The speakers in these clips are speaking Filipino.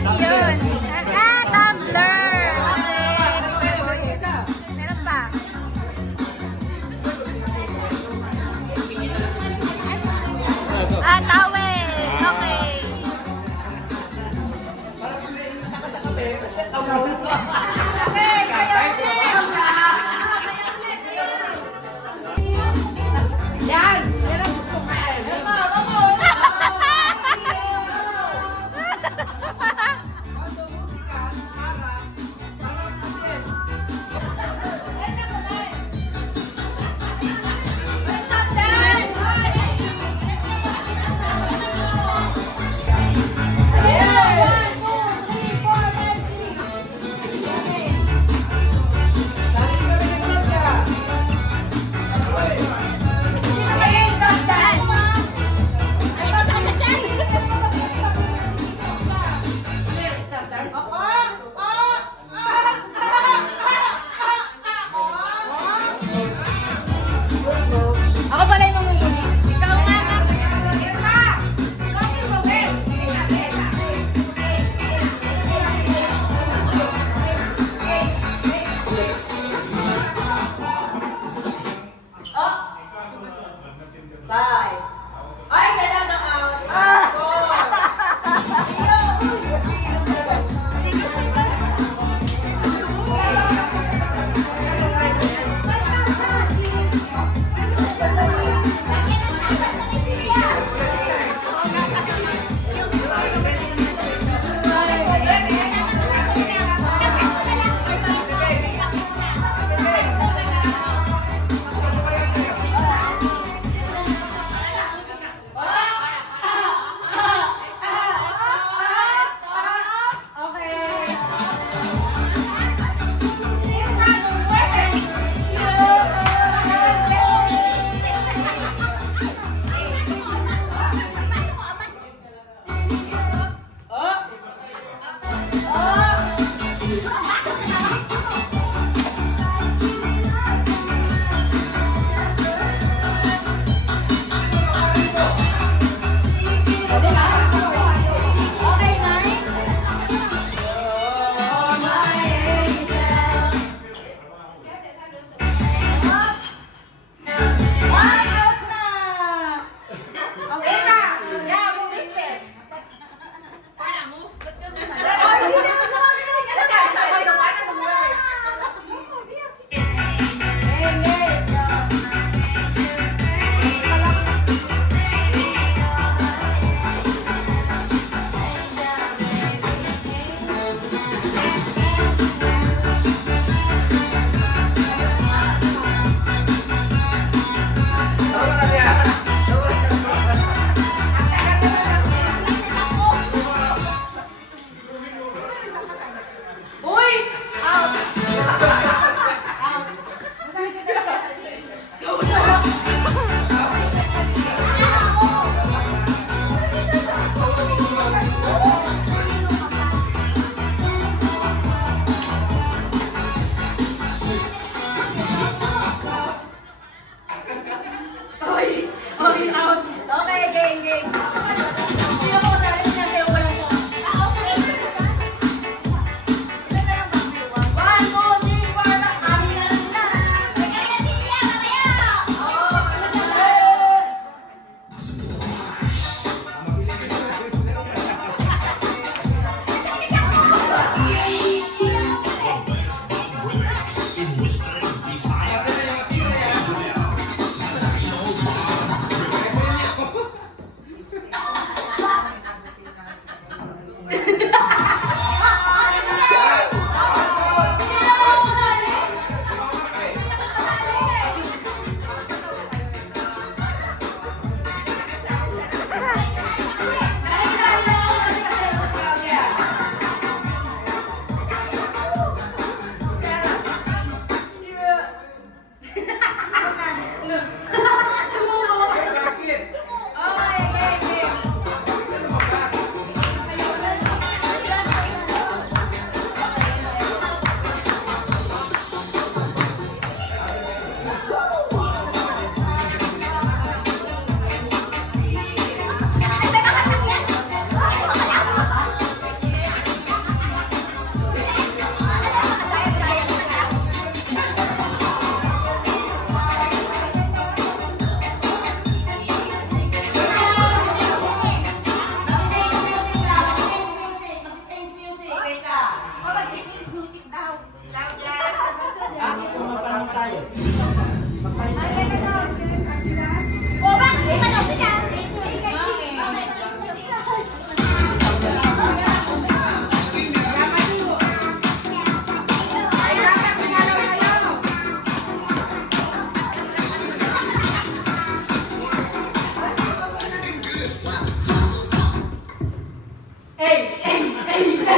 Ano yun? Tumbler! Meron pa. Towel! Okay. Yan! Yan ang gusto ko. Oh,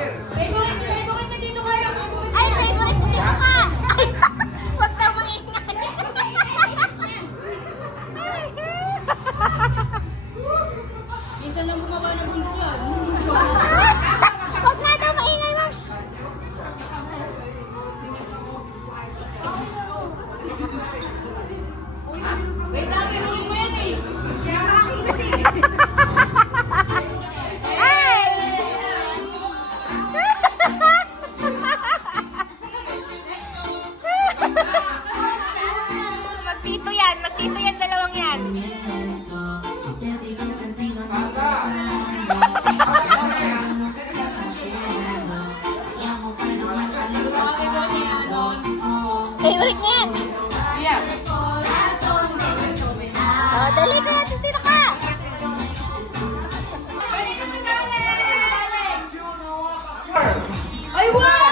Favorite na dito kayo. Ay, favorite ko dito ka! Ay, wag na maingay. Minsan lang gumawa ng bundok yan. Wag na daw maingay, Mars. Wait lang, inulit mo yan eh. Magtito yan, dalawang yan. Favorite niyan. Oh, dali na natin sila ka. Ay, wow!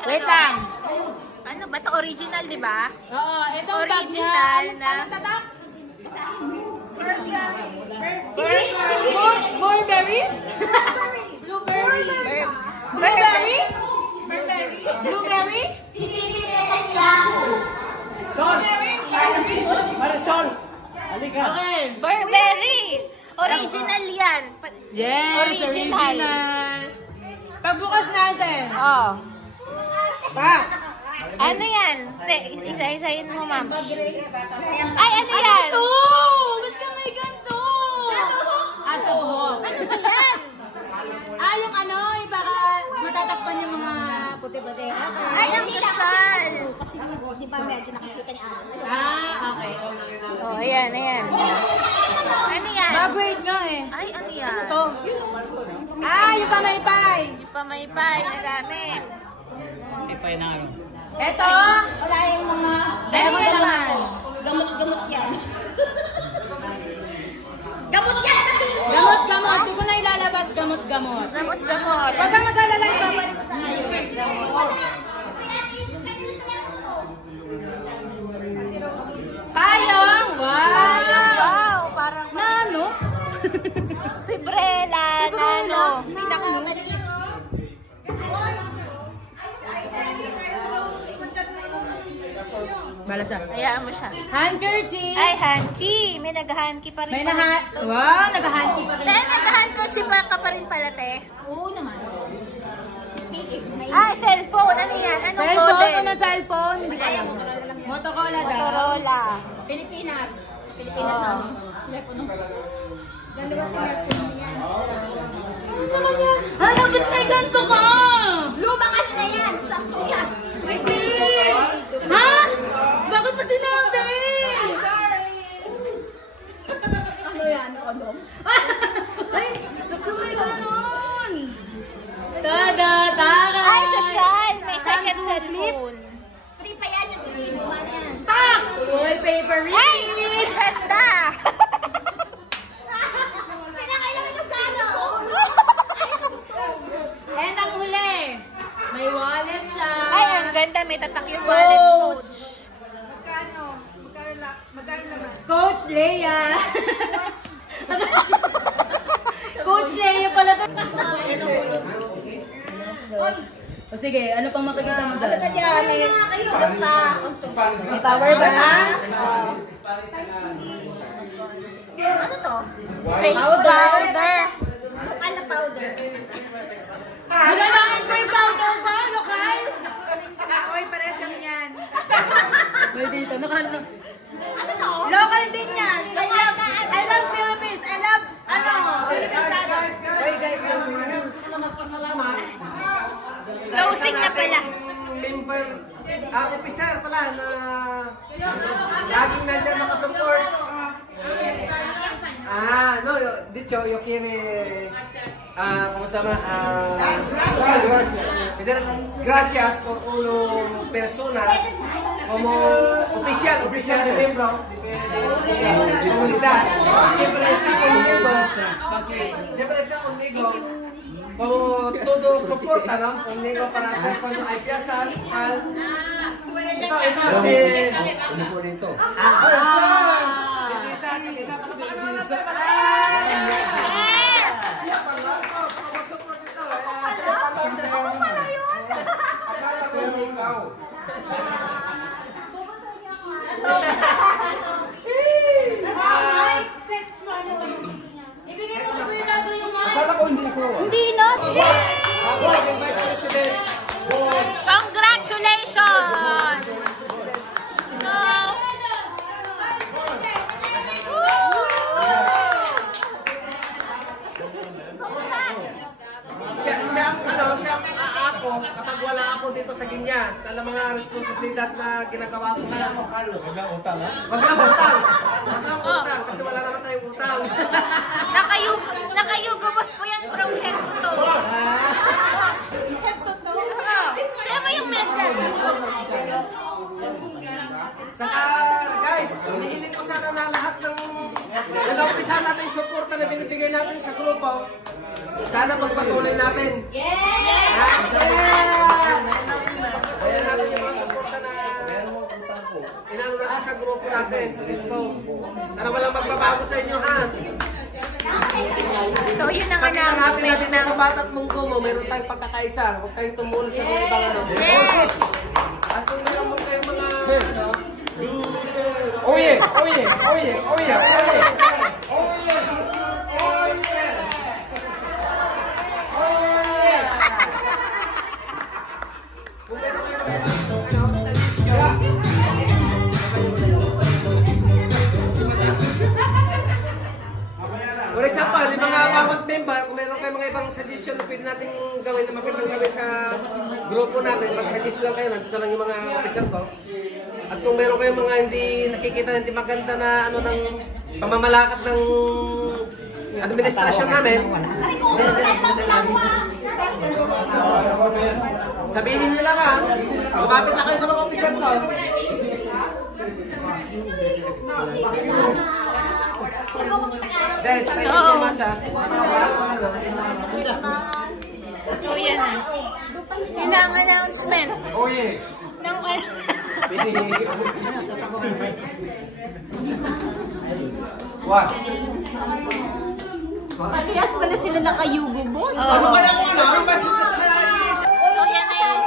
Wait lang. Ano ba ito? Original, di ba? Oo, ito original na. Burberry? Blueberry? Blueberry? Sol! Marisol! Halika! Okay. Burberry! Original yan. Yes, original. Pagbukas natin. Oh. Pa! Ano yan? Isa-isayin mo, ma'am. Ay, ano yan? Ito! Ba't ka may ganito? Sa buhok. Ano ba yan? Yung ano, yung baka matatakpan yung mga puti-puti. Ay, ang social. Kasi di ba medyo nakikita ni Ana. Okay. Oh, ayan, ayan. Ano yan? Bag-grade nga eh. Ay, ano yan? Ito. Yung pamaypay. Yung pamaypay na gamit. Ipay na ano. Ito. Wala yung mga Lemon naman. gamot-gamot yan. Gamot yan! Gamot-gamot. Hindi ko na ilalabas gamot-gamot. Gamot-gamot. Pagka mag-alala, ibabalik ko sa ayos. Payong! Wow! Wow, parang Nano? si Brella, Nano. Pinakamaliit. Bala siya. Hayaan mo siya. Handkerchief! Ay, hanky. May nag-hanky pa rin May pala naha... dito. Wow! Nag-hanky pa rin. Dahil nag-handkerchief ka pa rin pala, te. Oo naman. Ay, cellphone. Ano yan? Anong Cellphone model? ko na cellphone. Hindi ko alam. Motorola daw. Motorola. Pilipinas. Pilipinas na. Ano naman yan? Ano? Ba't may ganito ka? Lumang ano na yan? Samsung yan. Hindi! Ha? Bakit pa sinabi? Ano yan? Kondom? Ay! Ba't may ganon? Tada! Tada! Ay, social. May second Samsung cellphone. Free pa yan yung tuloy-buwa na yan. Pak! Wallpaper Ay, ring! ganda. Pinakailangan yung gano. And ang huli, may wallet siya. Ay, ang ganda. May tatak yung wallet coach. Coach Leia. sige, ano pang makikita mo doon? Kaya may ano pa. May power ba na? Ano to? Face powder. Lokal na powder. Kailangan ko yung powder ba? Lokal? Oy, pares kami yan. May dito, lokal. Ano to? Local din yan. I love Philippines. I love, Philippine products. Magpasalamat. Closing na pala. Member, officer pala na laging nandiyan nakasupport. No, dicho, yo quiere, ¿cómo se llama? Gracias por una persona como oficial de miembro de comunidad. Siempre está conmigo. Como todo soporta, ¿no? Conmigo para hacer cuando hay fiestas. Ito. Sinisa para sa sinisa. Ibigay mo ko yung lado yung mga. Akala ko hindi ko. Hindi na. Ako, yung Vice President. Congratulations! So, Siya ako, kapag wala ako dito sa Ginyan, sa mga responsibilidad na ginagawa ko na. Wag lang utang. Wag lang utang, kasi wala naman tayong utang. nakayugubos po yan from head to toe. Kaya mo yung medyas. Saka, guys, hinihiling ko sana na lahat ng nag-umpisa natin yung suporta na binibigay natin sa grupo. Sana pagpatuloy natin. Ayan natin yung mga suporta na inano natin sa grupo natin. Sana walang magbabago sa inyo, ha? So, yun ang Natin natin announcement na sa ng... bata't mundo mo, meron tayong pagkakaisa. Huwag tayong tumulad sa mga ibang ano. Yes! At kung meron mo kayong mga ano, Oye, oye, oye, oye, oye. kung meron kayong mga ano, sa list nyo, for example, yung mga bawat member, kung meron kayong mga ibang suggestion na pwede natin gawin na magandang gawin sa grupo natin, mag-suggest lang kayo, nandito lang yung mga officer ko. At kung meron kayong mga hindi nakikita, hindi maganda na ano ng pamamalakad ng administrasyon namin, sabihin nyo lang, ha, lumapit na kayo sa mga officer ko. Guys, thank you so much, ha. So, yan na. Yun ang announcement. Oye. Ng... What? Parehas pala sila nakayugubot. Ano kaya kung ano? Ano ba So, yan na yun.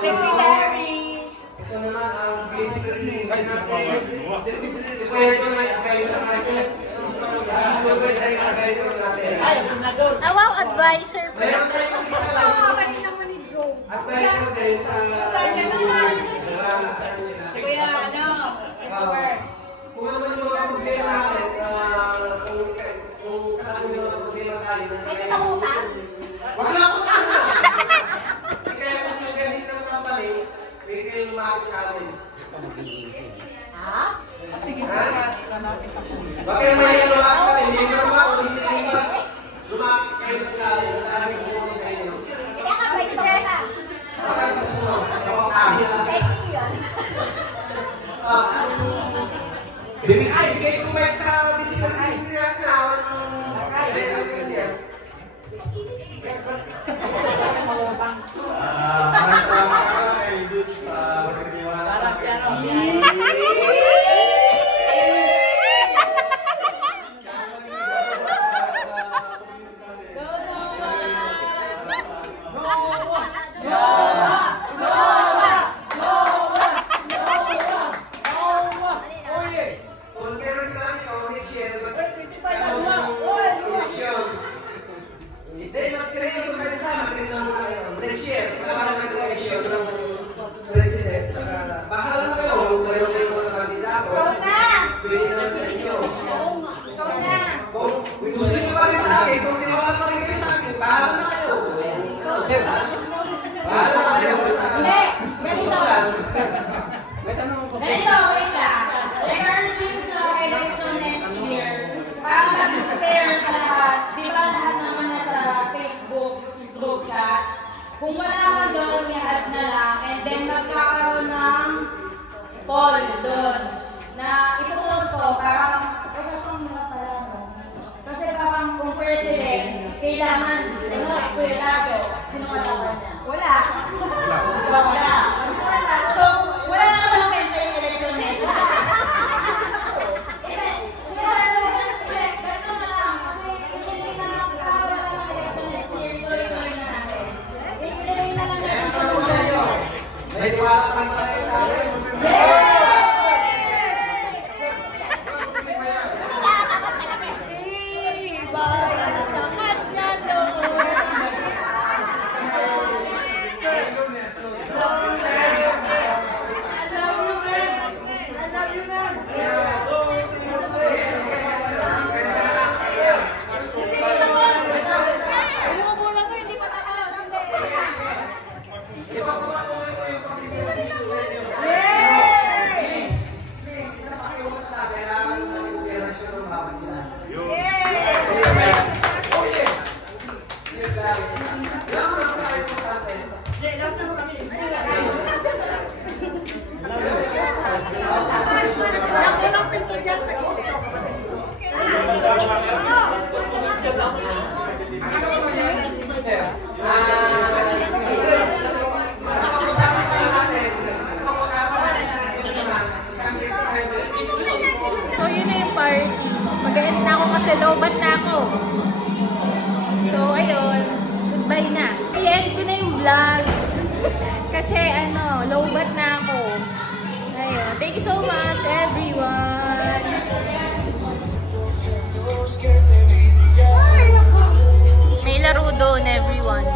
Secretary. Ito naman ang basic receiver natin. Si Kuya ito na advisor natin. Si Gilbert ay advisor natin. Wow, advisor po. Meron tayong isa lang. Advisor din sa Kuya, ano? Expert. kung ano man yung mga problema natin, kung saan yung mga problema tayo. Wag lang ako na! Hindi kaya kung sugahin ng kapalay, pwede kayo lumapit sa amin. Ha? Wag kayo mahiya lumapit sa amin. Hindi nyo naman o hindi nyo naman lumapit kayo sa amin. Wala kami kumuha sa inyo. Wag kayo gusto mo. Bigay ko ba sa bisita sa hindi natin awan ng niya. Kung wala man doon, i-add na lang, and then magkakaroon ng poll doon na ipopost ko, parang, kasi parang kung president, kailangan, kwelado, sino kalaban niya? Wala. Wala. So, wala na kalaban kayo yung election next. May tiwala ka na kayo sa akin. So, yun na yung party. Mag-end na ako kasi low-bat na ako. So, ayun. Goodbye na. I-end ko na yung vlog. Kasi, low-bat na ako. Ayun. Thank you so much, everyone. May laro doon, everyone.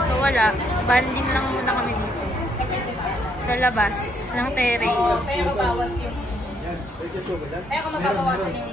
So wala, banding lang muna kami dito sa labas ng terrace. Pero bawas yung... Pero kung mababawasan yung